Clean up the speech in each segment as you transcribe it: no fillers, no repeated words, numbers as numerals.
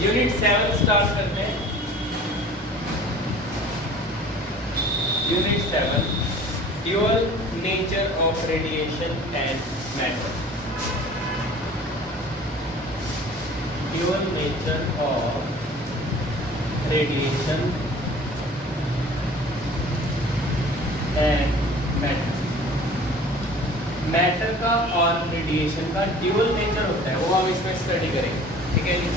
Unit 7 start करते हैं। Unit 7 dual nature of radiation and matter. Dual nature of radiation and matter. Matter का और radiation का dual nature होता है, वो हम इसमें स्टडी करेंगे। ठीक है जी।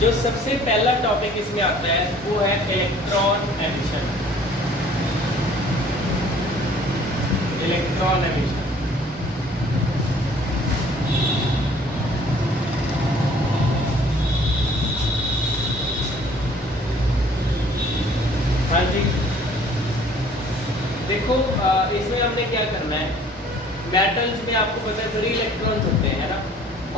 जो सबसे पहला टॉपिक इसमें आता है वो है इलेक्ट्रॉन एमिशन। इलेक्ट्रॉन एमिशन हाँ जी। देखो इसमें हमने क्या करना है, मेटल्स में आपको पता है 3 इलेक्ट्रॉन्स होते हैं ना,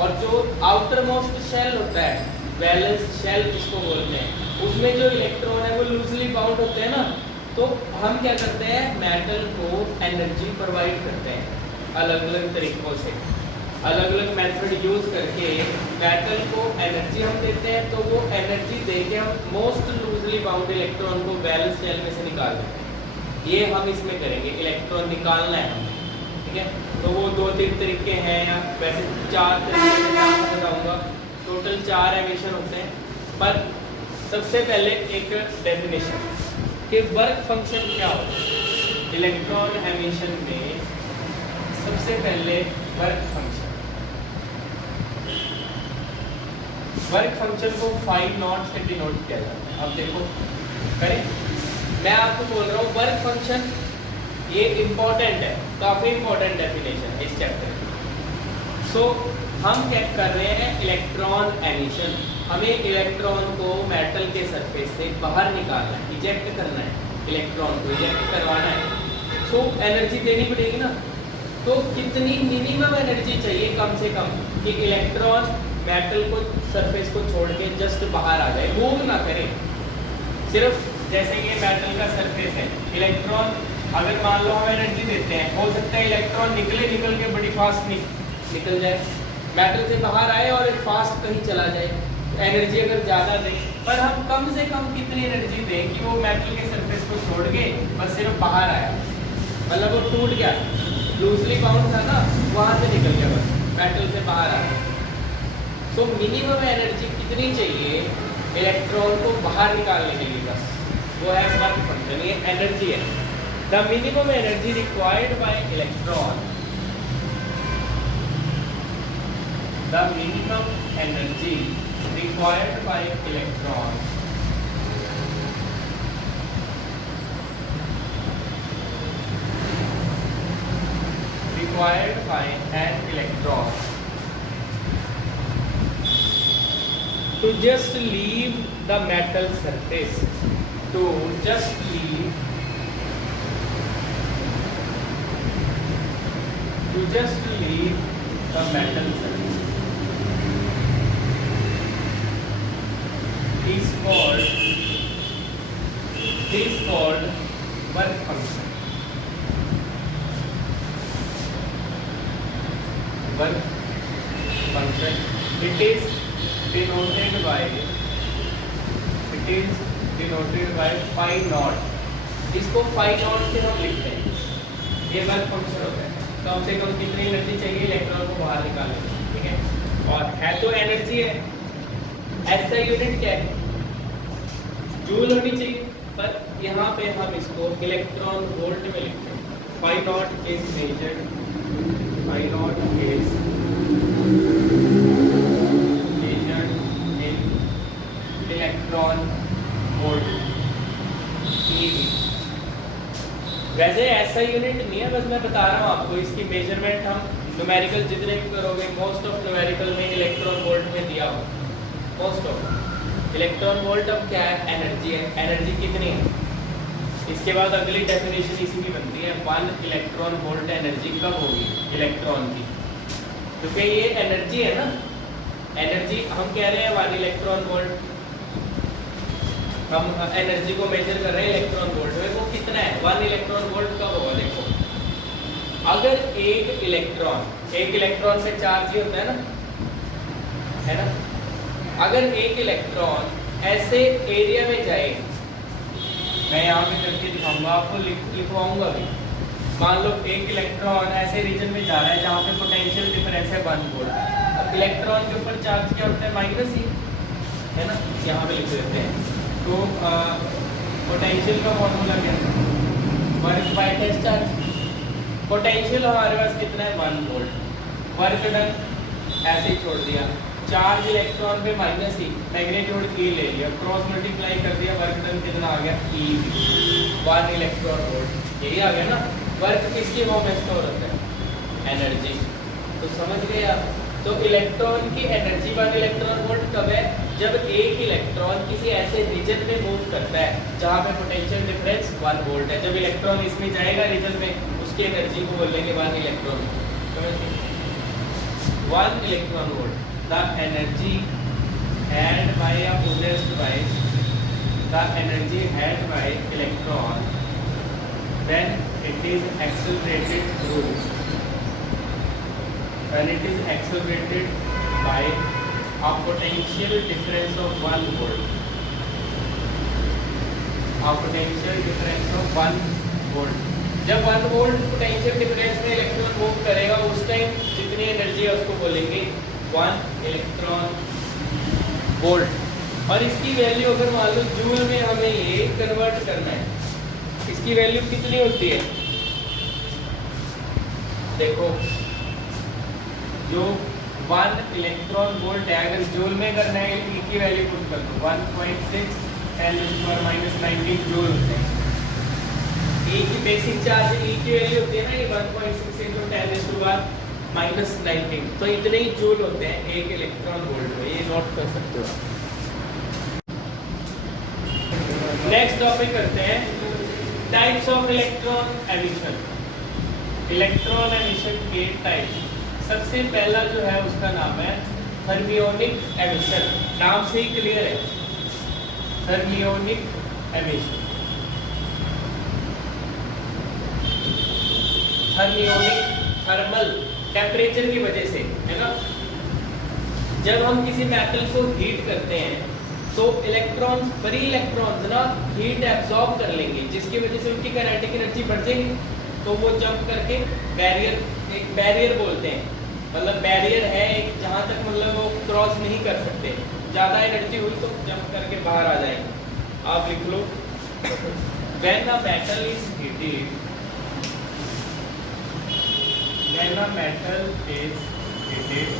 और जो आउटर मोस्ट शेल होता है, वैलेंस शेल जिसको बोलते हैं, उसमें जो इलेक्ट्रॉन है वो लूजली बाउंड होते हैं ना। तो हम क्या करते हैं, मेटल को एनर्जी प्रोवाइड करते हैं अलग अलग तरीकों से, अलग अलग मेथड यूज करके मेटल को एनर्जी हम देते हैं। तो वो एनर्जी देके हम मोस्ट लूजली बाउंड इलेक्ट्रॉन को वैलेंस शेल में से निकाल देते हैं। ये हम इसमें करेंगे, इलेक्ट्रॉन निकालना है हमें। ठीक है, तो वो 2-3 तरीके हैं, या वैसे 4 तरीके मैं आपको बताऊंगा। टोटल 4 एमिशन होते हैं, पर सबसे पहले एक डेफिनेशन कि वर्क फंक्शन क्या होता है इलेक्ट्रॉन एमिशन में। सबसे पहले वर्क फंक्शन को 5 नॉट से डिनोट किया जाता है। अब देखो करें, मैं आपको बोल रहा हूँ वर्क फंक्शन, ये इम्पोर्टेंट है, काफी इम्पोर्टेंट डेफिनेशन है इस चैप्टर में। सो हम क्या कर रहे हैं, इलेक्ट्रॉन एमिशन। हमें इलेक्ट्रॉन को मेटल के सरफेस से बाहर निकालना है, इजेक्ट करना है, इलेक्ट्रॉन को इजेक्ट करवाना है। सो एनर्जी देनी पड़ेगी ना। तो कितनी मिनिमम एनर्जी चाहिए कम से कम कि इलेक्ट्रॉन मेटल को सरफेस को छोड़ के जस्ट बाहर आ जाए, मूव ना करे। सिर्फ जैसे ये मेटल का सरफेस है, इलेक्ट्रॉन अगर मान लो हम एनर्जी देते हैं, हो सकता है इलेक्ट्रॉन निकल के बड़ी फास्ट निकल जाए, मेटल से बाहर आए और फास्ट कहीं चला जाए। एनर्जी अगर ज़्यादा दें, पर हम कम से कम कितनी एनर्जी दें कि वो मेटल के सरफेस को छोड़ के बस सिर्फ बाहर आया, मतलब वो टूट गया, लूजली बाउंड था ना, वहाँ से निकल गया, बस मेटल से बाहर आया। सो मिनिमम एनर्जी कितनी चाहिए इलेक्ट्रॉन को बाहर निकालने के लिए, बस वो है वर्क फंक्शन, ये एनर्जी है। The minimum energy required by electron, the minimum energy required by electron to just leave the metal surface, to just leave the metal surface is called work function. Work function. It is denoted by phi naught. इसको phi naught से हम लिखते हैं, ये work function होता है। कम से कम कितनी एनर्जी चाहिए इलेक्ट्रॉन को बाहर निकालने, ठीक है, और है तो एनर्जी है। ऐसा यूनिट क्या है, जूल होनी चाहिए, पर यहाँ पे हम इसको इलेक्ट्रॉन वोल्ट में लिखते हैं। phi naught is measured in electron volt eV। वैसे ऐसा यूनिट नहीं है, बस मैं बता रहा हूँ आपको, इसकी मेजरमेंट हम न्यूमेरिकल जितने भी करोगे, मोस्ट ऑफ न्यूमेरिकल में इलेक्ट्रॉन वोल्ट में दिया हो, मोस्ट ऑफ। इलेक्ट्रॉन वोल्ट अब क्या है, एनर्जी है, एनर्जी कितनी है। इसके बाद अगली डेफिनेशन इसी की बनती है, 1 इलेक्ट्रॉन वोल्ट एनर्जी कब होगी इलेक्ट्रॉन की, क्योंकि ये एनर्जी है ना। एनर्जी हम कह रहे हैं 1 इलेक्ट्रॉन वोल्ट, हम एनर्जी को मेजर कर रहे हैं इलेक्ट्रॉन वोल्ट में, वो कितना है, 1 इलेक्ट्रॉन वोल्ट कब होगा। देखो अगर एक इलेक्ट्रॉन से चार्ज ही होता है ना, अगर एक इलेक्ट्रॉन ऐसे एरिया में जाए, मैं यहाँ पे करके दिखाऊंगा आपको, लिखवाऊंगा भी। मान लो एक इलेक्ट्रॉन ऐसे रीजन में जा रहा है जहाँ पे पोटेंशियल डिफरेंस है 1 वोल्ट। अब इलेक्ट्रॉन के ऊपर चार्ज क्या होता है, माइनस ही है ना, यहाँ पे लिख देते हैं। तो पोटेंशियल का फॉर्मूला क्या है, work by test charge. Potential हमारे पास कितना है, 1 वोल्ट। वर्क डन ऐसे ही छोड़ दिया, चार्ज इलेक्ट्रॉन पे माइनस ही, मैग्नीट्यूड ई ले लिया, क्रॉस मल्टीप्लाई कर दिया, वर्क डन कितना आ गया, ई 1 इलेक्ट्रॉन वोल्ट। यही आ गया ना। वर्क किसकी फॉर्म में स्टोर होता है, एनर्जी। तो समझ गए आप। तो इलेक्ट्रॉन की एनर्जी 1 इलेक्ट्रॉन वोल्ट कब है, जब एक इलेक्ट्रॉन किसी ऐसे रीजन में मूव करता है जहाँ पे पोटेंशियल डिफरेंस 1 वोल्ट है। जब इलेक्ट्रॉन इसमें जाएगा रीजन में, उसकी एनर्जी को बोलेंगे 1 electron. 1 electron volt. The energy had by या possessed by, the energy had by electron when it is accelerated through, when it is accelerated by a potential difference of 1 volt, a potential difference of 1 volt। जब 1 volt potential difference में electron move करेगा, उस time जितनी energy है उसको बोलेंगे 1 electron volt. और इसकी वैल्यू अगर मान लो जूल में हमें ये कन्वर्ट करना है, इसकी वैल्यू कितनी होती है, देखो जो 1 इलेक्ट्रॉन वोल्ट है, अगर जूल में करना है, ई की वैल्यू पुट कर दो, 1.6 10⁻⁻19 जूल होते हैं। ई की बेसिक चार्ज, ई की वैल्यू होती है ना, ये 1.6 × 10⁻⁻19, तो इतने ही जूल होते हैं एक इलेक्ट्रॉन वोल्ट में। ये नोट कर सकते हो। नेक्स्ट टॉपिक करते हैं, types of electron emission. Electron emission के टाइप। सबसे पहला जो है उसका नाम है थर्मियोनिक एमिशन। नाम से ही क्लियर है, thermionic emission. Thermionic, thermal, temperature की वजह से, है ना। जब हम किसी मेटल को हीट करते हैं तो इलेक्ट्रॉन, फ्री इलेक्ट्रॉन्स ना हीट एब्जॉर्ब कर लेंगे, जिसकी वजह से उनकी काइनेटिक एनर्जी बढ़ जाएगी। तो वो जंप करके बैरियर, एक बैरियर बोलते हैं, मतलब बैरियर है एक, जहाँ तक मतलब वो क्रॉस नहीं कर सकते। ज़्यादा एनर्जी हुई तो जंप करके बाहर आ जाएंगे। आप लिख लो, when a metal is heated, when a metal is heated,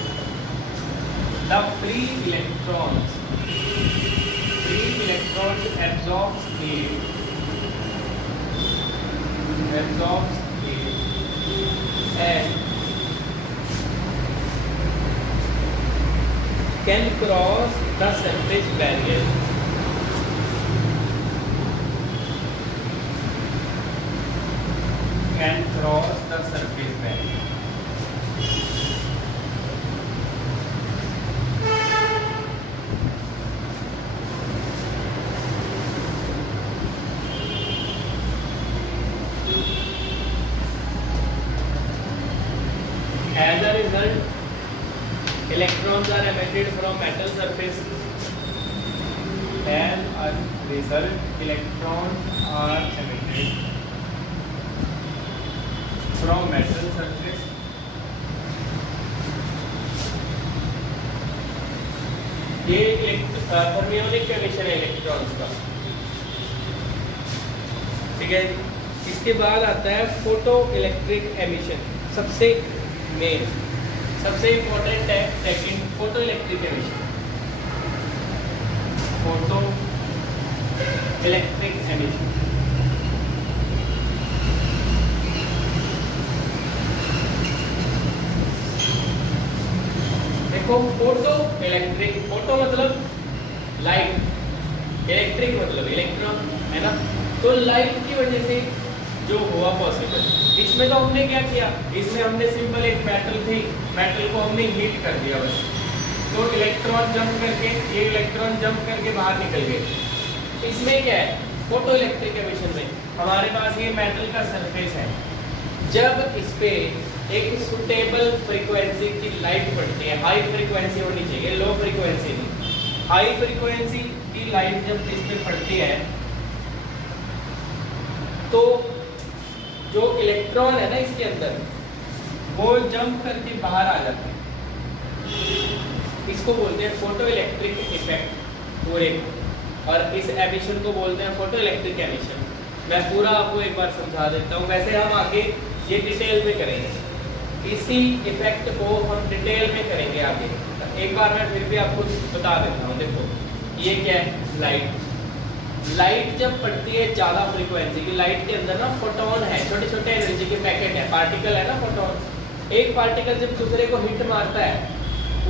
the free electrons absorbs heat, and can cross the surface barrier, can cross the surface barrier। As a result, electrons are emitted from metal surface. As a result, electrons are emitted from metal surface. ये thermionic emission है electrons का, ठीक है। इसके बाद आता है photo electric emission, सबसे मेन, सबसे इंपॉर्टेंट है second, photo electric emission. Photo electric emission, देखो फोटो इलेक्ट्रिक, फोटो मतलब लाइट, इलेक्ट्रिक मतलब इलेक्ट्रॉन, है ना। तो लाइट की वजह से जो हुआ पॉसिबल, इसमें तो हमने क्या किया, इसमें हमने सिंपल एक मेटल थी, मेटल को हमने हीट कर दिया बस। तो इलेक्ट्रॉन जंप करके, ये इलेक्ट्रॉन जंप करके बाहर निकल गए। इसमें क्या है, फोटो इलेक्ट्रिक एमिशन में हमारे पास ये मेटल का सरफेस है, जब इस पे एक सुटेबल फ्रीक्वेंसी की लाइट पड़ती है, हाई फ्रीक्वेंसी होनी चाहिए, लो फ्रीक्वेंसी नहीं, हाई फ्रीक्वेंसी की लाइट जब इस पे पड़ती है तो जो इलेक्ट्रॉन है ना इसके अंदर वो जंप करके बाहर आ जाते हैं। इसको बोलते हैं फोटो इलेक्ट्रिक इफेक्ट पूरे, और इस एमिशन को बोलते हैं फोटो इलेक्ट्रिक एमिशन। मैं पूरा आपको एक बार समझा देता हूँ, वैसे हम आगे ये डिटेल में करेंगे, इसी इफेक्ट को हम डिटेल में करेंगे आगे। एक बार मैं फिर भी आपको बता देता हूँ। देखो ये क्या है, लाइट जब पड़ती है ज़्यादा फ्रीक्वेंसी की, लाइट के अंदर ना फोटोन है, छोटे छोटे एनर्जी के पैकेट है, पार्टिकल है ना फोटोन। एक पार्टिकल जब दूसरे को हिट मारता है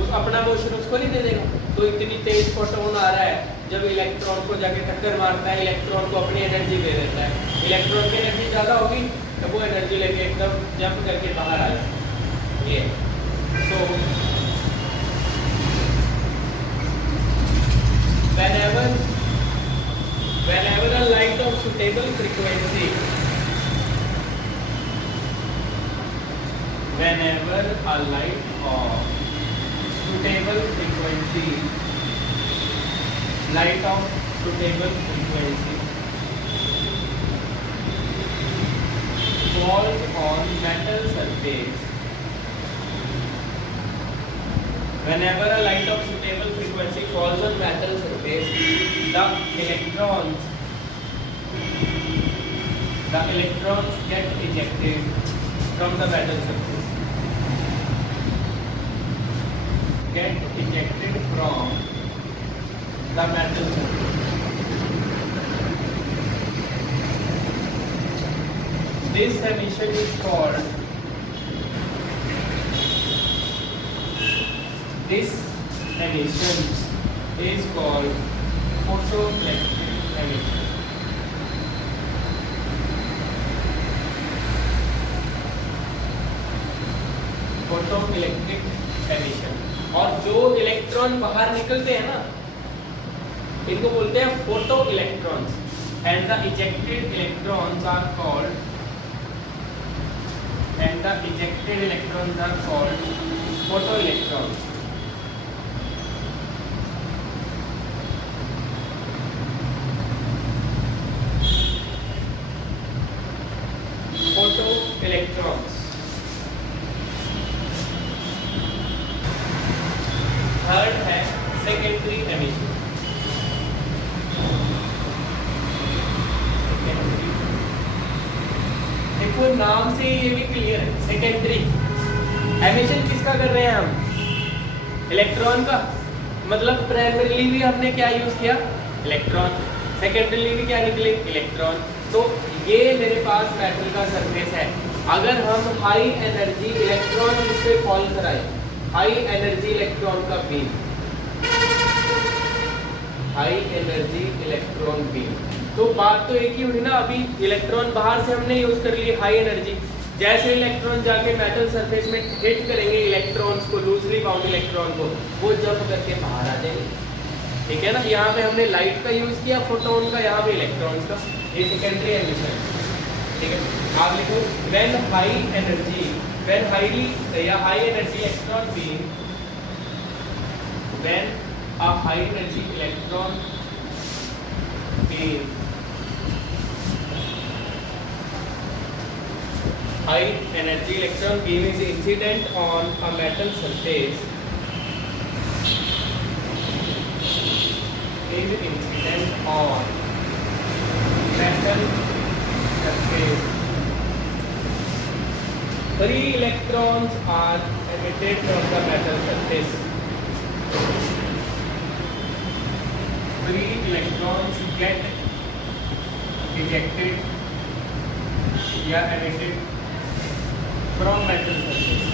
उस अपना मोशन उसको नहीं दे देगा, तो इतनी तेज फोटोन आ रहा है, जब इलेक्ट्रॉन को जाके टक्कर मारता है इलेक्ट्रॉन को अपनी एनर्जी दे देता है। इलेक्ट्रॉन की एनर्जी ज़्यादा होगी तो वो एनर्जी लेके एकदम जंप करके बाहर आ जाए। ये सो whenever a light of suitable frequency whenever a light of suitable frequency falls on metal surface, whenever a light of suitable frequency falls on metal surface, the electrons get ejected from the metal surface. Get ejected from the metal surface. This emission is called photoelectric emission. Photoelectric emission. और जो electron बाहर निकलते हैं ना इनको बोलते हैं photo electrons, and the ejected electrons are called photo electrons. Photo electrons. Third है सेकेंडरी एमिशन। देखो नाम से ये भी क्लियर है, सेकेंडरी एमिशन किसका कर रहे हैं हम, इलेक्ट्रॉन का। मतलब प्राइमरीली भी हमने क्या यूज किया, इलेक्ट्रॉन, सेकेंडरीली भी क्या निकले, इलेक्ट्रॉन। तो ये मेरे पास मेटल का सरफेस है, अगर हम हाई एनर्जी इलेक्ट्रॉन इस पे फॉल कराएं, हाई एनर्जी इलेक्ट्रॉन का beam, high energy electron beam, तो बात तो एक ही हुई ना। अभी इलेक्ट्रॉन बाहर से हमने यूज कर लिए हाई एनर्जी, जैसे इलेक्ट्रॉन जाके मेटल सरफेस में हिट करेंगे इलेक्ट्रॉन्स को, लूजली बाउंड इलेक्ट्रॉन को, वो जंप करके बाहर आ जाएंगे। ठीक है ना, यहाँ पे हमने लाइट का यूज किया, फोटोन का, यहाँ पे इलेक्ट्रॉन्स का, ये सेकेंडरी एमिशन। ठीक है, आप लिखो when high energy, when highly या high energy electron beam, when a high energy electron beam, high energy electron beam is incident on a metal surface, is incident on metal surface. Free electrons are emitted from the metal surface. Free electrons get ejected या emitted from metal surface.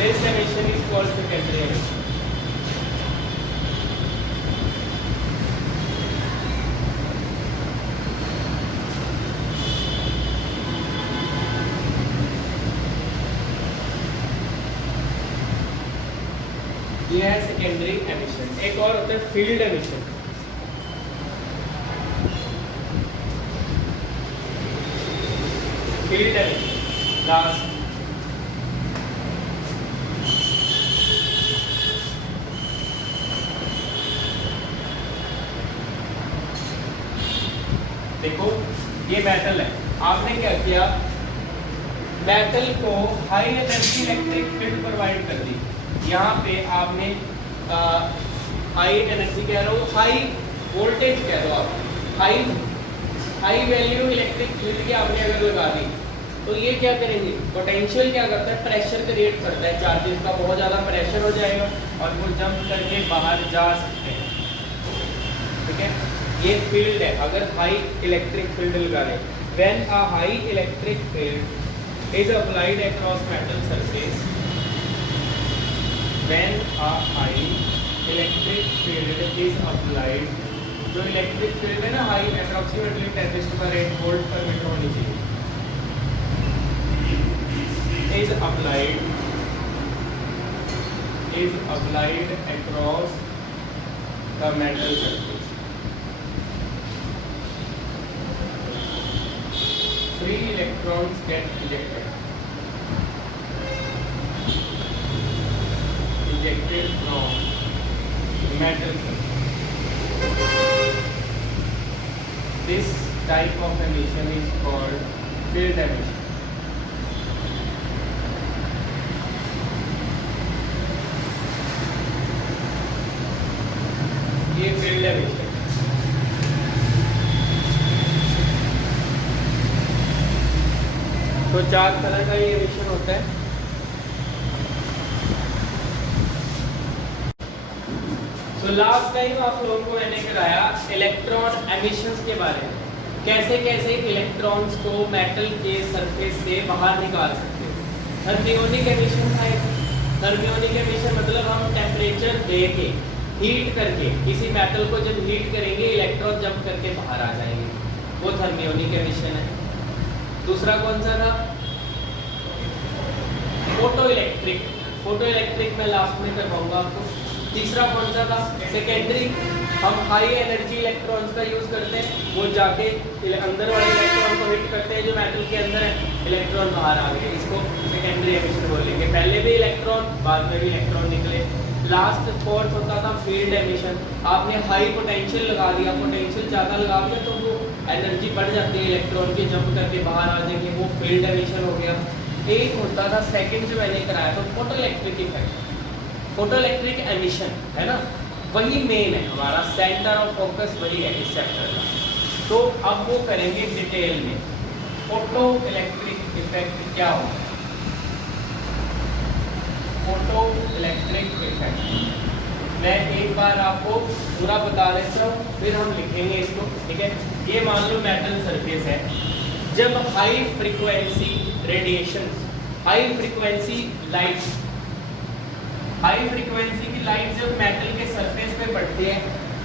This emission is called secondary emission. ये है secondary emission. एक और होता है field emission. Field emission last देखो ये metal है, आपने क्या किया, मेटल को high energy electric field provide कर दी। यहाँ पे आपने हाई एनर्जी कह रहा हूँ, हाई वोल्टेज कह दो आप, हाई वैल्यू इलेक्ट्रिक फील्ड की आपने अगर लगा दी तो ये क्या करेंगे, पोटेंशियल क्या करता है, प्रेशर क्रिएट करता है, चार्जेस का बहुत ज़्यादा प्रेशर हो जाएगा और वो जंप करके बाहर जा सकते हैं। ठीक है, ये फील्ड है। अगर हाई इलेक्ट्रिक फील्ड लगा दें, when a high electric field is applied across metal surface, when a high electric field is applied, जो इलेक्ट्रिक फील्ड है ना हाई, अप्रॉक्सीमेटली 10⁸ वोल्ट पर मीटर होनी चाहिए, is applied across the metal surface, free electrons get ejected from metal surface. This type of emission is called field emission. ये field emission. तो 4 तरह का ये एमिशन होता है। तो लास्ट टाइम आप लोगों को मैंने कराया इलेक्ट्रॉन एमिशंस के बारे में, कैसे कैसे इलेक्ट्रॉन्स को मेटल के सरफेस से बाहर निकाल सकते हैं। थर्मियोनिक एमिशन था। थर्मियोनिक एमिशन मतलब हम टेम्परेचर दे के हीट करके किसी मेटल को जब हीट करेंगे इलेक्ट्रॉन जंप करके बाहर आ जाएंगे, वो थर्मियोनिक एमिशन है। दूसरा कौन सा था, फोटो इलेक्ट्रिक। फोटो इलेक्ट्रिक मैं लास्ट में करवाऊंगा आपको। तीसरा कौन सा था, सेकेंडरी। हम हाई एनर्जी इलेक्ट्रॉन्स का यूज करते हैं, वो जाके अंदर वाले इलेक्ट्रॉन को हिट करते हैं जो मेटल के अंदर है, इलेक्ट्रॉन बाहर आ गए, इसको सेकेंडरी एमिशन बोलेंगे। पहले भी इलेक्ट्रॉन, बाद में भी इलेक्ट्रॉन निकले। लास्ट फोर्थ होता था फील्ड एमिशन। आपने हाई पोटेंशियल लगा दिया, पोटेंशियल ज़्यादा लगा दिया तो वो एनर्जी बढ़ जाती है, इलेक्ट्रॉन के जंप करके बाहर आ जाएंगे, वो फील्ड एमिशन हो गया। एक होता था सेकंड जो मैंने कराया था photo electric effect, photo electric emission, है ना, वही मेन है हमारा, सेंटर ऑफ फोकस वही है इस चैप्टर का। तो अब वो करेंगे डिटेल में, फोटो इलेक्ट्रिक इफेक्ट क्या होता है। फोटो इलेक्ट्रिक इफेक्ट मैं एक बार आपको पूरा बता देता हूँ, फिर हम लिखेंगे इसको। ठीक है, ये मान लो मेटल सरफेस है, जब high frequency radiation, high frequency light, high frequency की लाइट जब मेटल के सरफेस पे पड़ती है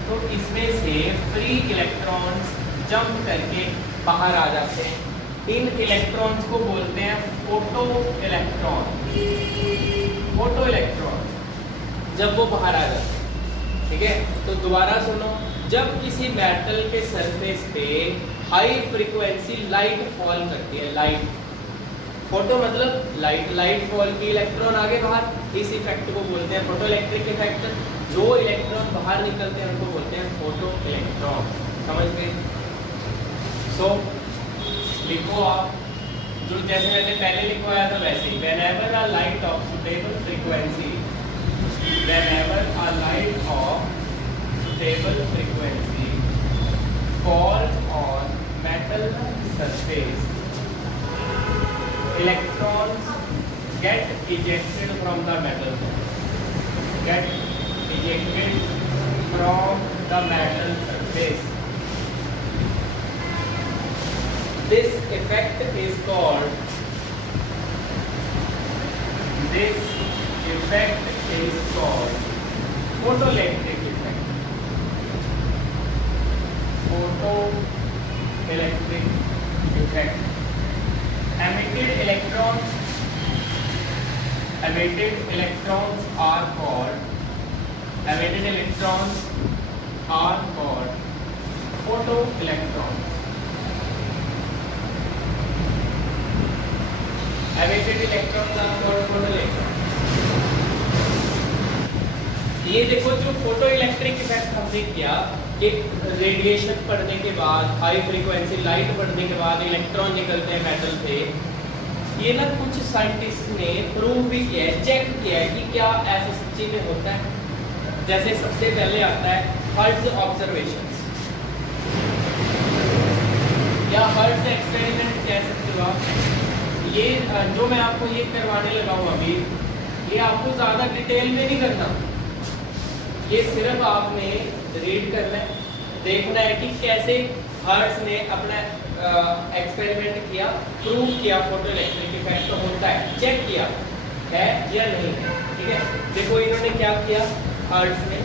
तो इसमें से फ्री इलेक्ट्रॉन्स जंप करके बाहर आ जाते हैं। इन इलेक्ट्रॉन्स को बोलते हैं फोटो इलेक्ट्रॉन। फोटो इलेक्ट्रॉन जब वो बाहर आ जाते हैं, ठीक है। तो दोबारा सुनो, जब किसी मेटल के सरफेस पे हाई फ्रीक्वेंसी लाइट फॉल करती है, लाइट, फोटो मतलब लाइट, लाइट फॉल की इलेक्ट्रॉन आगे बाहर, इस इफेक्ट को बोलते हैं फोटो इलेक्ट्रिक इफेक्ट। जो इलेक्ट्रॉन बाहर निकलते हैं उनको बोलते हैं फोटो इलेक्ट्रॉन। समझ गए? सो लिखो आप, जो जैसे मैंने पहले लिखवाया था वैसे ही, whenever a light of suitable frequency, whenever a light of suitable frequency falls on metal surface, electrons get ejected from the metal surface, get ejected from the metal surface. This effect is called, this effect is called photoelectric effect. Photoelectric effect. Emitted electrons are called, emitted electrons are called photoelectrons. Emitted electrons are called photoelectrons. ये देखो जो photo electric effect हमने किया, कि radiation पड़ने के बाद, high frequency light पड़ने के बाद इलेक्ट्रॉन निकलते हैं मेटल से। ये ना कुछ साइंटिस्ट ने प्रूव भी किया है, चेक किया है कि क्या ऐसा सच्ची में होता है। जैसे सबसे पहले आता है हर्ट्ज ऑब्जर्वेशंस या हर्ट्ज एक्सपेरिमेंट कह सकते हो आप। ये जो मैं आपको ये करवाने लगा हूँ अभी, ये आपको ज़्यादा डिटेल में नहीं करना, ये सिर्फ आपने रीड करना है, देखना है कि कैसे हर्ट्ज ने अपना एक्सपेरिमेंट किया, प्रूव किया फोटो इलेक्ट्रिक इफेक्ट तो होता है, चेक किया है या नहीं है। ठीक है, देखो इन्होंने क्या किया, हर्ट्ज ने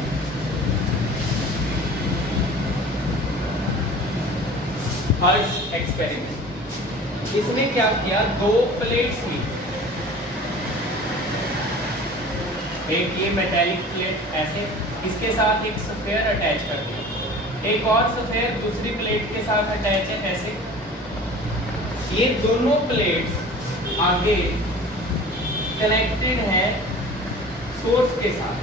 हर्ट्ज एक्सपेरिमेंट, इसने क्या किया, दो प्लेट्स ली, एक ये मेटालिक प्लेट ऐसे, इसके साथ एक स्फीयर अटैच कर दिया, एक और स्फीयर दूसरी प्लेट के साथ अटैच है ऐसे। ये दोनों प्लेट्स आगे कनेक्टेड हैं सोर्स के साथ।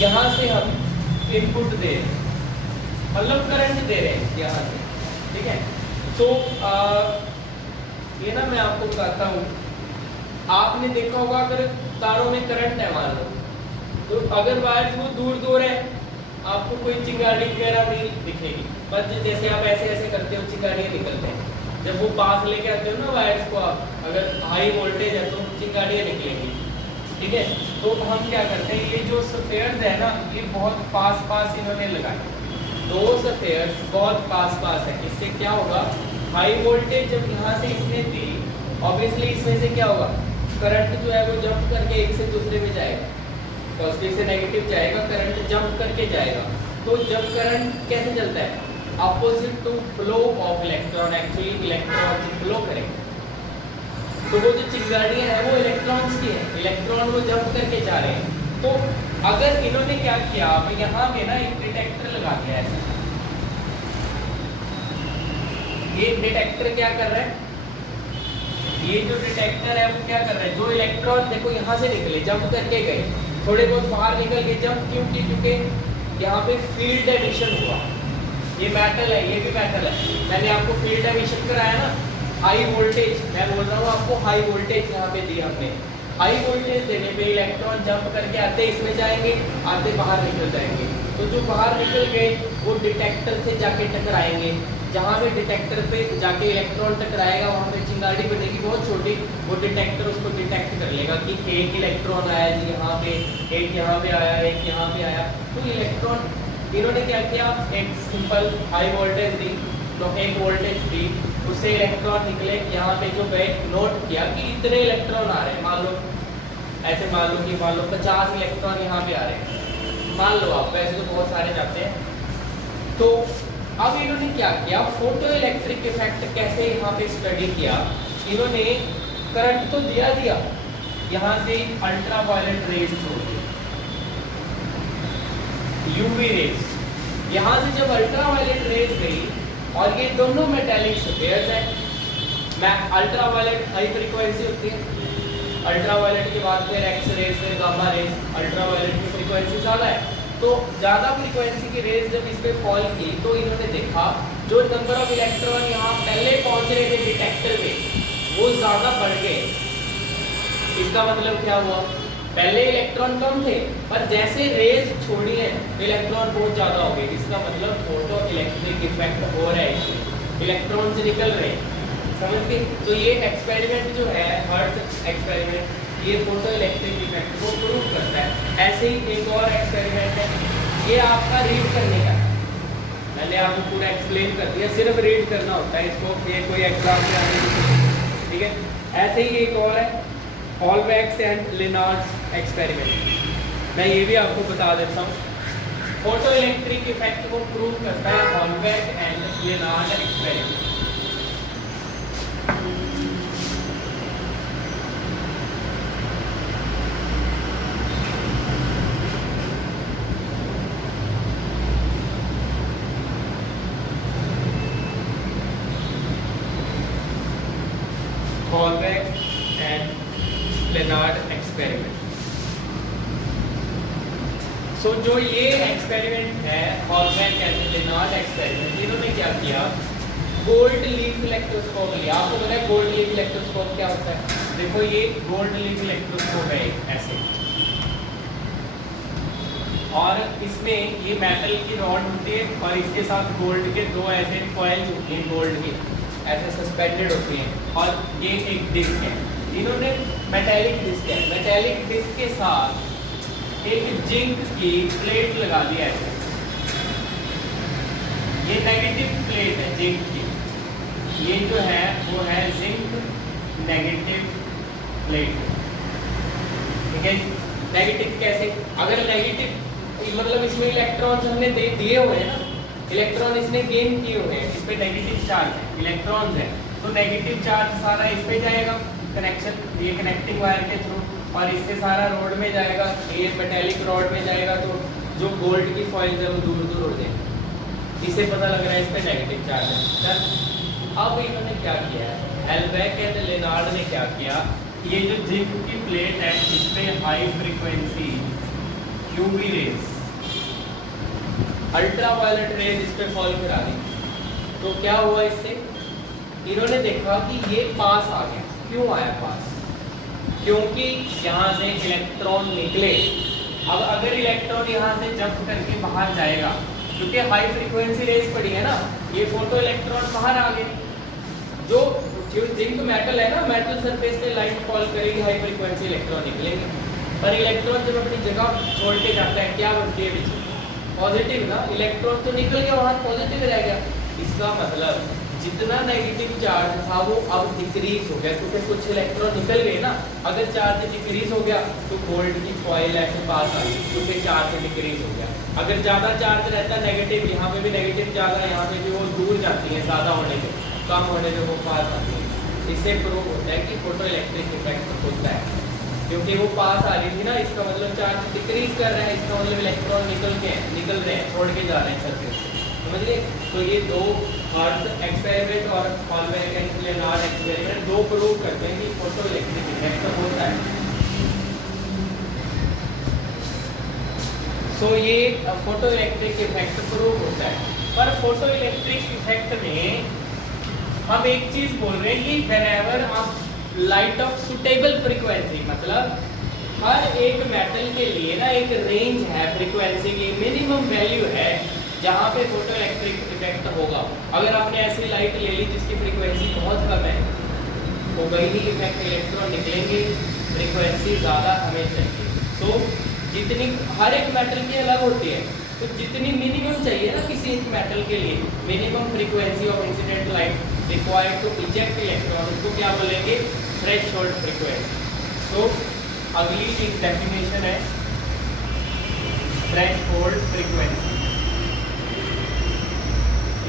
यहां से हम इनपुट दे रहे हैं, मतलब करंट दे रहे हैं यहां से। ठीक है, तो ये ना मैं आपको बताता हूँ, आपने देखा होगा अगर तारों में करंट है मान लो, तो अगर वायर्स वो दूर दूर है आपको कोई चिंगारी वगैरह नहीं दिखेगी, बस जैसे आप ऐसे ऐसे करते हो चिंगारियाँ निकलते हैं। जब वो पास लेके आते हो ना वायर्स को आप, अगर हाई वोल्टेज है तो चिंगारियाँ निकलेंगी। ठीक है, तो हम क्या करते हैं, ये जो स्फीयर्स है ना, ये बहुत पास पास इन्होंने लगाए, दो स्फीयर्स बहुत पास पास है। इससे क्या होगा, हाई वोल्टेज जब यहाँ से इसने दी, ऑब्वियसली इसमें से क्या होगा, करंट जो है वो जंप करके एक से दूसरे में जाएगा, पॉजिटिव से नेगेटिव जाएगा, करंट जंप करके जाएगा। तो जब करंट कैसे चलता है, opposite to flow of electron, actually electron flow करेंगे। तो वो जो चिंगारियां हैं वो इलेक्ट्रॉन्स की है, इलेक्ट्रॉन वो जंप करके जा रहे हैं। तो अगर इन्होंने क्या किया, अब यहाँ पे ना एक डिटेक्टर लगा दिया ऐसा, ये डिटेक्टर क्या कर रहा है, ये जो डिटेक्टर है वो क्या कर रहा है, जो इलेक्ट्रॉन देखो यहाँ से निकले जंप करके गए, थोड़े बहुत बाहर निकल के जंप क्यों की, क्योंकि यहाँ पे फील्ड एमिशन हुआ। ये मेटल है, ये भी मेटल है, मैंने आपको फील्ड एमिशन कराया ना, हाई वोल्टेज, मैं बोल रहा हूँ आपको हाई वोल्टेज यहाँ पे दी हमने। हाई वोल्टेज देने पे इलेक्ट्रॉन जंप करके आते इसमें जाएंगे, आते बाहर निकल जाएंगे। तो जो बाहर निकल गए वो डिटेक्टर से जाके टकराएंगे, जहाँ पे डिटेक्टर पे जाके इलेक्ट्रॉन टकराएगा वहाँ पे चिंगारी बनेगी बहुत छोटी, वो डिटेक्टर उसको डिटेक्ट कर लेगा कि एक इलेक्ट्रॉन आया जी यहाँ पे, एक यहाँ पे आया, एक यहाँ पे आया। तो इलेक्ट्रॉन इन्होंने क्या किया, एक सिंपल हाई वोल्टेज दी, तो एक वोल्टेज दी, उससे इलेक्ट्रॉन निकले, यहाँ पे जो गए नोट किया कि इतने इलेक्ट्रॉन आ रहे हैं, मान लो ऐसे मान लो कि मान लो 50 इलेक्ट्रॉन यहाँ पे आ रहे हैं, मान लो आप, वैसे तो बहुत सारे जाते हैं। तो अब इन्होंने क्या किया, फोटो इलेक्ट्रिक इफेक्ट कैसे यहाँ पे स्टडी किया, इन्होंने करंट तो दिया यहाँ से अल्ट्रा वायलेट रेज छोड़ दी, यूवी रेज, यहाँ से जब अल्ट्रा वायलेट रेज गई और ये दोनों मेटालिक स्फीयर्स हैं, मैं अल्ट्रा वायलेट हाई फ्रीक्वेंसी होती है, अल्ट्रा वायलेट के बाद फिर एक्स रेज, फिर गामा रेज, अल्ट्रा वायलेट की फ्रीक्वेंसी ज़्यादा है, तो ज़्यादा फ्रीक्वेंसी की रेज जब इस पर फॉल की तो इन्होंने देखा जो नंबर ऑफ इलेक्ट्रॉन यहाँ पहले पहुँच रहे थे डिटेक्टर में वो ज़्यादा बढ़ गए। इसका मतलब क्या हुआ, पहले इलेक्ट्रॉन कम थे पर जैसे रेज छोड़ी है इलेक्ट्रॉन बहुत ज़्यादा हो गए। इसका मतलब फोटो इलेक्ट्रिक इफेक्ट हो रहा है, इसमें इलेक्ट्रॉन से निकल रहे हैं, समझ गए। तो ये एक्सपेरिमेंट जो है हर्ट्ज एक्सपेरिमेंट, ये फोटो इलेक्ट्रिक इफेक्ट को प्रूव करता है। ऐसे ही एक और एक्सपेरिमेंट है, ये आपका रीड करने का, मैंने आपको पूरा एक्सप्लेन कर दिया, सिर्फ रीड करना होता है इसको, ये कोई एग्जाम में आने की, ठीक है। ऐसे ही एक और है हॉलबैक एंड लेनार्ड एक्सपेरिमेंट, मैं ये भी आपको बता देता हूँ। फोटो इलेक्ट्रिक इफेक्ट को प्रूव करता है हॉलबैक एंड लेनार्ड एक्सपेरिमेंट। हॉलबैक एंड लेनार्ड एक्सपेरिमेंट। सो जो ये एक्सपेरिमेंट है हॉलबैक एंड लेनार्ड एक्सपेरिमेंट, इन्होंने क्या किया, गोल्ड लीफ इलेक्ट्रोस्कोप लिया। आपको पता है गोल्ड लीफ इलेक्ट्रोस्कोप क्या होता है? देखो ये गोल्ड लीफ इलेक्ट्रोस्कोप है ऐसे, और इसमें ये मेटल की रॉड होती है और इसके साथ गोल्ड के दो ऐसे कॉइल्स होती हैं, गोल्ड की ऐसे सस्पेंडेड होती हैं, और ये एक डिस्क है। इन्होंने मेटेलिक डिस्क है, मेटेलिक डिस्क के साथ एक जिंक की प्लेट लगा दिया है। ये नेगेटिव प्लेट है जिंक की, ये जो है वो है जिंक नेगेटिव प्लेट। ठीक है, नेगेटिव कैसे? अगर नेगेटिव मतलब इसमें इलेक्ट्रॉन्स हमने दे दिए हुए हैं ना, इलेक्ट्रॉन इसने गेन किए हुए हैं, इस पे नेगेटिव चार्ज है, इलेक्ट्रॉन्स है, तो नेगेटिव चार्ज सारा इस पे जाएगा कनेक्शन, ये कनेक्टिंग वायर के थ्रू, और इससे सारा रोड में जाएगा, ये मेटेलिक रॉड में जाएगा, तो जो गोल्ड की फॉइल्स है वो दूर दूर हो जाएंगे। इससे पता लग रहा है इस पे नेगेटिव चार्ज है सर। अब इन्होंने क्या किया है, हॉलबैक एंड लेनार्ड ने क्या किया, ये जो जिंक की प्लेट है इस पे high frequency UV rays, ultraviolet rays इस पे फॉल करा दी। तो क्या हुआ इससे, इन्होंने देखा कि ये पास आ गया। क्यों आया पास? क्योंकि यहाँ से इलेक्ट्रॉन निकले। अब अगर इलेक्ट्रॉन यहाँ से जंप करके बाहर जाएगा, क्योंकि हाई फ्रीक्वेंसी रेज पड़ी है ना, ये फोटो इलेक्ट्रॉन बाहर आ गए। जो जिंक मेटल है ना, मेटल सरफेस पे लाइट फॉल करेगी, हाई फ्रीक्वेंसी इलेक्ट्रॉन निकलेंगे, पर इलेक्ट्रॉन जब अपनी जगह छोड़ के जाता है क्या बनती है पीछे? पॉजिटिव ना, इलेक्ट्रॉन तो निकल गया वहाँ, पॉजिटिव रह गया। इसका मतलब जितना नेगेटिव चार्ज था वो अब डिक्रीज हो गया, क्योंकि कुछ इलेक्ट्रॉन निकल गए ना। अगर चार्ज डिक्रीज हो गया तो गोल्ड की फॉइल ऐसे पास आ गई, क्योंकि चार्ज डिक्रीज हो गया। अगर ज़्यादा चार्ज रहता नेगेटिव, यहाँ पे भी नेगेटिव ज़्यादा, यहाँ पे भी वो दूर जाती है, ज़्यादा होने पे, कम होने पे वो पास आती है। इससे प्रूव होता है कि फोटो इलेक्ट्रिक इफेक्ट होता है, क्योंकि वो पास आ रही थी ना, इसका मतलब चार्ज डिक्रीज कर रहा है, इसका मतलब इलेक्ट्रॉन निकल रहे हैं, छोड़ के जा रहे हैं सरफेस से, समझिए। तो ये दो हर्ट्ज एक्सपेरिमेंट और हॉलबैक एंड लेनार्ड एक्सपेरिमेंट दो प्रूव करते हैं कि फोटो इलेक्ट्रिक इफेक्ट होता है। सो ये फोटो इलेक्ट्रिक इफेक्ट प्रूव होता है। पर फोटो इलेक्ट्रिक इफेक्ट में हम एक चीज बोल रहे हैं कि whenever light of suitable frequency, मतलब हर एक मेटल के लिए ना एक रेंज है फ्रीक्वेंसी की, मिनिमम वैल्यू है जहाँ पे फोटो इलेक्ट्रिक इफेक्ट होगा। अगर आपने ऐसी लाइट ले ली जिसकी फ्रीक्वेंसी बहुत कम है, होगा ही नहीं इफेक्ट, इलेक्ट्रॉन निकलेंगे, फ्रीक्वेंसी ज़्यादा हमें चाहिए। तो जितनी हर एक मेटल की अलग होती है, तो जितनी मिनिमम चाहिए ना किसी एक मेटल के लिए, minimum frequency of incident light required to eject electron, उसको क्या बोलेंगे? Threshold frequency. तो अगली एक डेफिनेशन है थ्रेशोल्ड फ्रीक्वेंसी,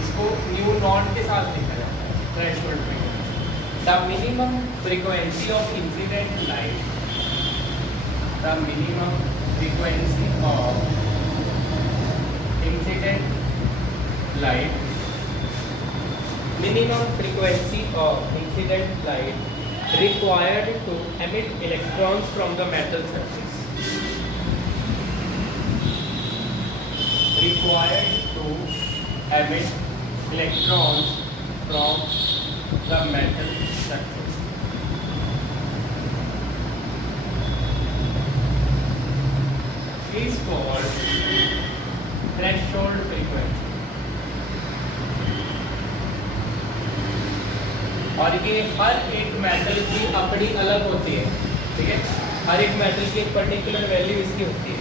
इसको म्यू नॉट के साथ लिखा जाता है। Threshold frequency, the minimum frequency of incident light, the minimum frequency of incident light, minimum frequency of incident light required to emit electrons from the metal surface, required to emit electrons from the metal surface is called threshold frequency। और ये हर एक metal की अपनी अलग होती है, ठीक है, हर एक मेटल की एक पर्टिकुलर वैल्यू इसकी होती है।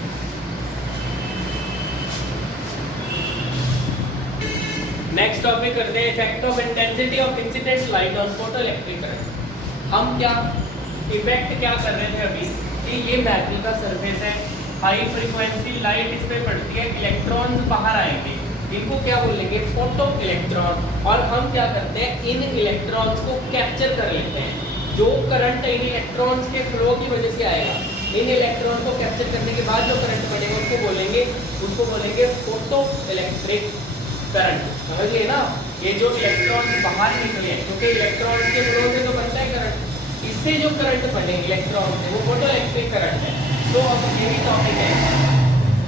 नेक्स्ट टॉपिक करते हैं effect of intensity of incident light on photo electric current. हम क्या इफेक्ट क्या कर रहे थे अभी कि ये मेटल का सरफेस है, हाई फ्रीक्वेंसी लाइट इस पे पड़ती है, इलेक्ट्रॉन्स बाहर आएंगे, इनको क्या बोलेंगे? Photo electron. और हम क्या करते हैं? इन इलेक्ट्रॉन्स को कैप्चर कर लेते हैं। जो करंट इन इलेक्ट्रॉन्स के फ्लो की वजह से आएगा, इन इलेक्ट्रॉन को कैप्चर करने के बाद जो करंट बनेगा उसको बोलेंगे फोटो इलेक्ट्रिक करंट। समझिए ना, ये जो इलेक्ट्रॉन्स बाहर निकले, क्योंकि इलेक्ट्रॉन्स के फ्लो से तो बनता है करंट, इससे जो करंट बने इलेक्ट्रॉन से वो फोटो इलेक्ट्रिक करंट है। तो अब ये भी टॉपिक है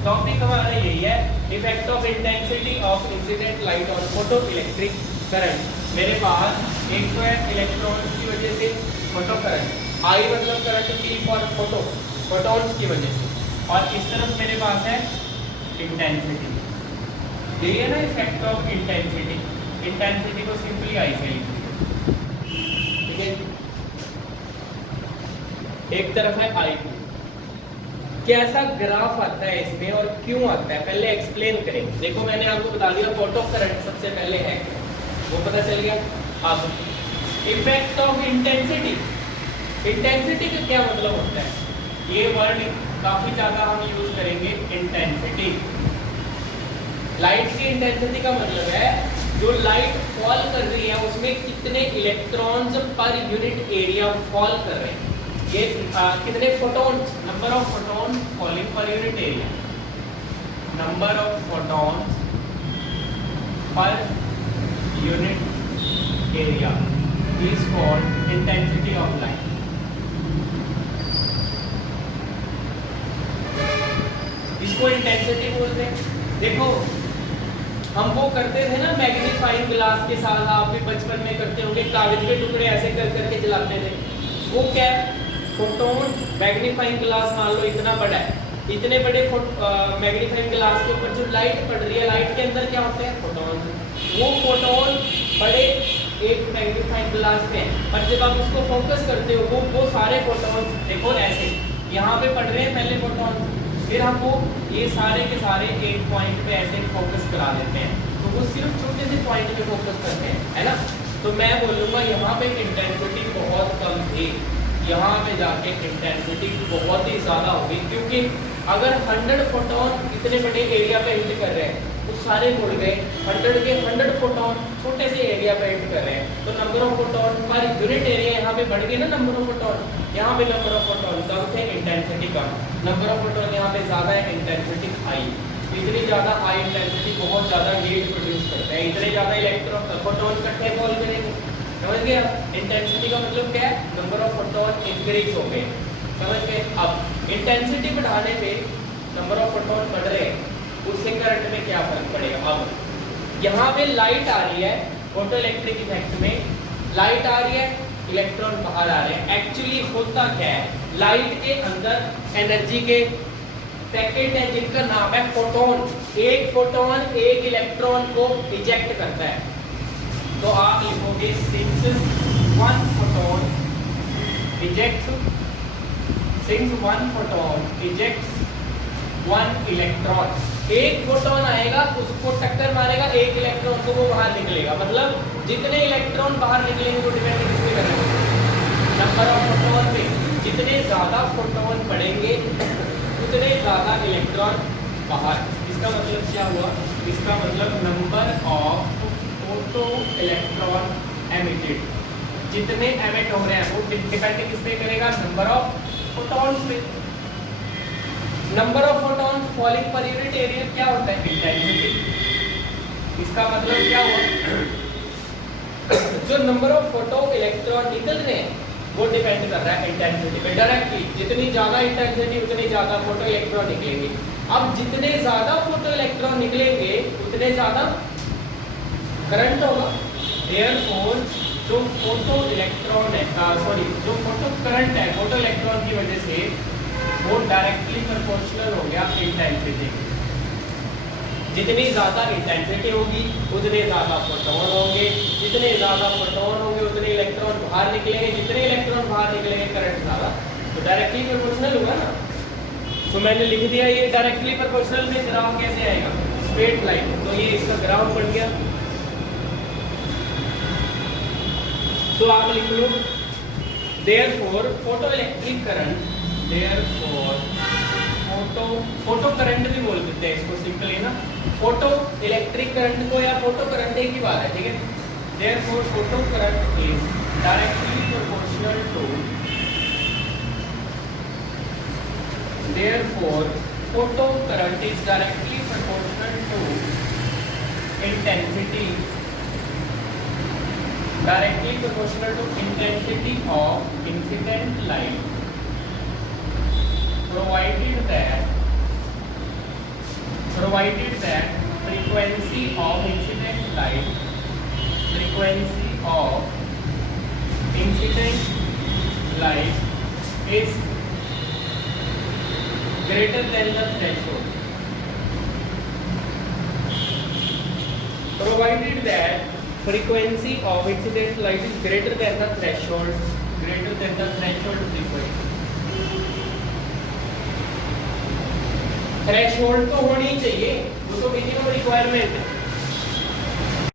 टॉपिक हमारा यही है, effect of intensity of incident light on photo electric current. मेरे पास एक तो है इलेक्ट्रॉन्स की वजह से फोटो करंट, आई मतलब करंट की फॉर फोटो फोटॉन्स की वजह से, और इस तरफ मेरे पास है इंटेंसिटी। यही है ना इफेक्ट ऑफ इंटेंसिटी। इंटेंसिटी को सिंपली आई से लिखिए, ठीक है। एक तरफ है आई की, कैसा ग्राफ आता है इसमें और क्यों आता है पहले एक्सप्लेन करें। देखो मैंने आपको बता दिया फोटो करंट सबसे पहले है, वो पता चल गया। अब इफेक्ट ऑफ इंटेंसिटी, इंटेंसिटी का क्या मतलब होता है, ये वर्ड काफी ज्यादा हम यूज करेंगे। इंटेंसिटी, लाइट की इंटेंसिटी का मतलब है जो लाइट फॉल कर रही है उसमें कितने electrons per unit area fall कर रहे हैं। ये कितने photons, number of photons falling per unit area, number of photons per unit area is called intensity of light. इसको इंटेंसिटी बोलते हैं। देखो हम वो करते थे ना मैग्नीफाइंग ग्लास के साथ, आप भी बचपन में करते होंगे, कागज के टुकड़े ऐसे कर करके जलाते थे। वो क्या है, फोटोन। मैग्नीफाइंग ग्लास मान लो इतना बड़ा है, इतने बड़े मैग्नीफाइंग ग्लास के ऊपर जो लाइट पड़ रही है, लाइट के अंदर क्या होते हैं, फोटोन। वो फोटोन बड़े एक मैग्नीफाइंग ग्लास में, और जब आप उसको फोकस करते हो वो सारे फोटोन देखो ऐसे यहाँ पे पड़ रहे हैं पहले फोटोन, फिर हम वो ये सारे के सारे एक पॉइंट पे ऐसे फोकस करा देते हैं, तो वो सिर्फ छोटे से पॉइंट पे फोकस करते हैं, है ना। तो मैं बोलूँगा यहाँ पे इंटेंसिटी बहुत कम थी, यहाँ पे जाके इंटेंसिटी बहुत ही ज़्यादा होगी, क्योंकि अगर 100 फोटोन इतने बड़े एरिया पे हिट कर रहे हैं तो सारे मुड़ गए, 100 के 100 फोटोन छोटे से एरिया पे हिट कर रहे हैं, तो number of photon per unit area यहाँ पे बढ़ गए ना, नंबर ऑफ फोटोन। यहाँ पे नंबर ऑफ फोटोन कम थे, intensity come, number of photon यहाँ पे ज़्यादा है, इंटेंसिटी हाई। इतनी ज़्यादा हाई इंटेंसिटी बहुत ज़्यादा हीट प्रोड्यूस करते हैं, इतने ज़्यादा इलेक्ट्रॉन फोटोन इकट्ठे फॉल करेंगे, समझ गए। इंटेंसिटी का मतलब क्या है, नंबर ऑफ फोटोन इंक्रीज हो गए, समझ गए। अब इंटेंसिटी बढ़ाने पे नंबर ऑफ फोटोन बढ़ रहे हैं, उससे करंट में क्या फर्क पड़ेगा। अब यहाँ पे लाइट आ रही है, फोटो इलेक्ट्रिक इफेक्ट में लाइट आ रही है, इलेक्ट्रॉन बाहर आ रहे हैं। एक्चुअली होता क्या है, लाइट के अंदर एनर्जी के पैकेट है जिनका नाम है फोटोन। एक फोटोन एक इलेक्ट्रॉन को इजेक्ट करता है, तो आप लिखोगे since one photon ejects, since one photon ejects one electron. एक फोटोन आएगा उसको टक्कर मारेगा एक इलेक्ट्रॉन को, वो बाहर निकलेगा। मतलब जितने इलेक्ट्रॉन बाहर निकलेंगे वो डिपेंड किस पे करेगा, नंबर ऑफ फोटोन पे। जितने ज्यादा फोटोन पड़ेंगे उतने ज्यादा इलेक्ट्रॉन बाहर। इसका मतलब क्या हुआ, इसका मतलब number of photo electron emitted, जितने एमिट हो रहे हैं वो डिपेंड किस पे करेगा, नंबर ऑफ फोटॉन्स पे। Number of photons falling per unit area क्या होता है, इंटेंसिटी। इसका मतलब क्या हुआ, जो नंबर ऑफ फोटो इलेक्ट्रॉन निकल रहे हैं वो डिपेंड कर रहा है इंटेंसिटी पे डायरेक्टली। जितनी ज्यादा इंटेंसिटी उतने ज्यादा फोटो इलेक्ट्रॉन निकलेंगे। अब जितने ज्यादा फोटो इलेक्ट्रॉन निकलेंगे उतने ज्यादा करंट होगा। देयरफॉर जो फोटो इलेक्ट्रॉन है, जो फोटो करंट है फोटो इलेक्ट्रॉन की वजह से वो डायरेक्टली प्रोपोर्शनल हो गया इंटेंसिटी। जितनी ज़्यादा इंटेंसिटी होगी उतने ज़्यादा फोटोन होंगे, जितने ज़्यादा फोटोन होंगे उतने इलेक्ट्रॉन बाहर निकलेंगे, जितने इलेक्ट्रॉन बाहर निकलेंगे करंट ज़्यादा, तो डायरेक्टली प्रोपोर्शनल होगा ना। तो मैंने लिख दिया ये डायरेक्टली प्रोपोर्शनल में ग्राफ कैसे आएगा, स्ट्रेट लाइन, तो ये इसका ग्राफ बन गया। तो आप लिख लो therefore photo electric current, therefore photo current भी बोल देते हैं इसको सिंपली ना, फोटो इलेक्ट्रिक करंट को या फोटो करंट एक ही बात है, ठीक है। Therefore photo current is directly proportional to, therefore photo current is directly proportional to intensity, directly proportional to intensity of incident light, provided that provided that frequency of incident light is greater than the threshold. Provided that frequency of incident light is greater than the threshold frequency. Threshold तो होनी चाहिए, वो तो minimum requirement है।